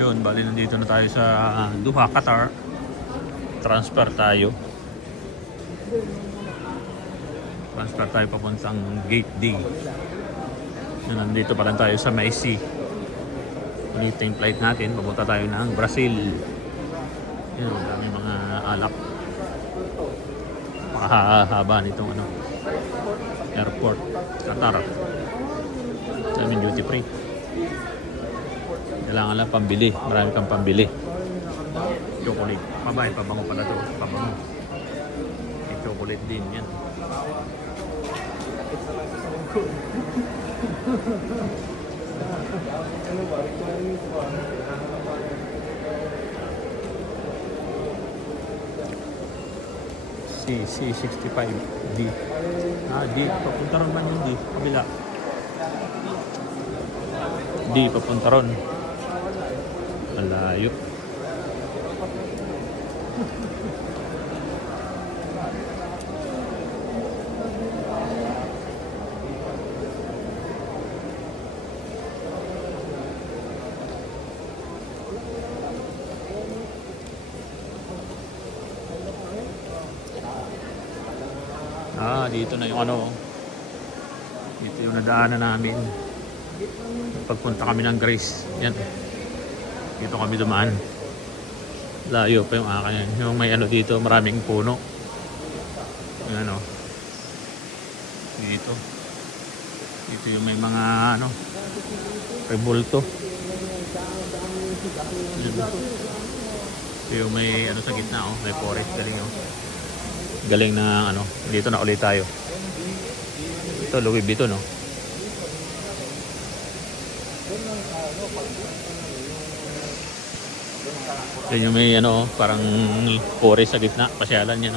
Yun, bali nandito na tayo sa Doha, Qatar. Transfer tayo. Transfer tayo papuntang Gate D. Yun, nandito pa lang tayo sa Maisi. Ulit yung flight natin. Papunta tayo ng Brazil. Yun, dami mga alak. Makahaba nitong airport, Qatar. Daming duty free. Kailangan lang pambili. Marami kang pambili. Chocolate. Pabay, pabango pala to. Pabango. May chocolate din yan. C65D. D. Papunta ron man yung D. Kabila. D. Papunta ron. Malayo. Dito na yung dito yung nadaanan namin pagpunta kami ng Greece. Yan, dito kami dumaan. Layo pa yung akin. Yung may dito, maraming puno. Yan dito yung may mga rebulto. Ito yung may sa gitna, may forest. Galing na dito na ulit tayo. Ito Louis Vuitton, Yan yung may parang forest sa gitna, pasyalan yan,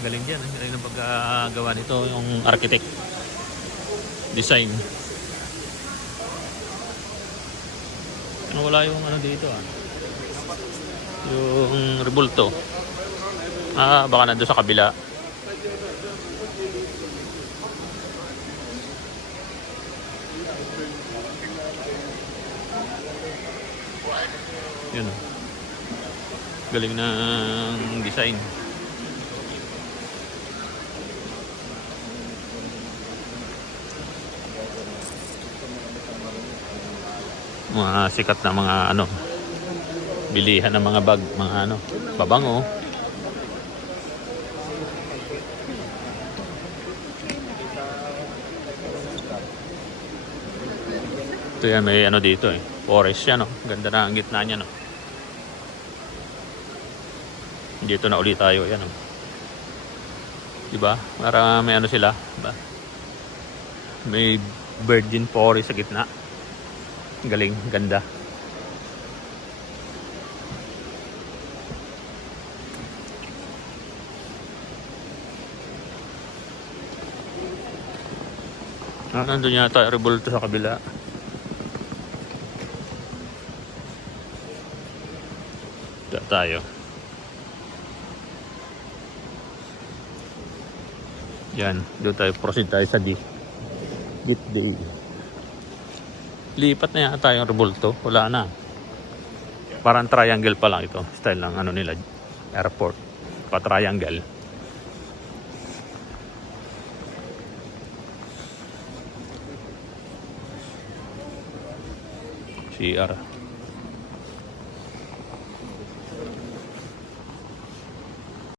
Galing diyan, galing ng paggawa nito yung architect. Design. Wala yung dito, yung rebulto. Baka nandun sa kabila. Yun. Galing ng design. Mga sikat na mga bilihan ng mga bag, mga pabango. Ito yan, may dito forest yan, ganda na ang gitna niya, dito na ulit tayo, yan, diba? Para may sila, diba? May virgin forest sa gitna. Galing, ganda. Nandun yata rebulto sa kabila. Tayo. Yan, doon tayo, proceed tayo sa D. Lipat na yata yung rebulto, wala na. Parang triangle pa lang ito, style ng nila, airport, pa triangle. CR.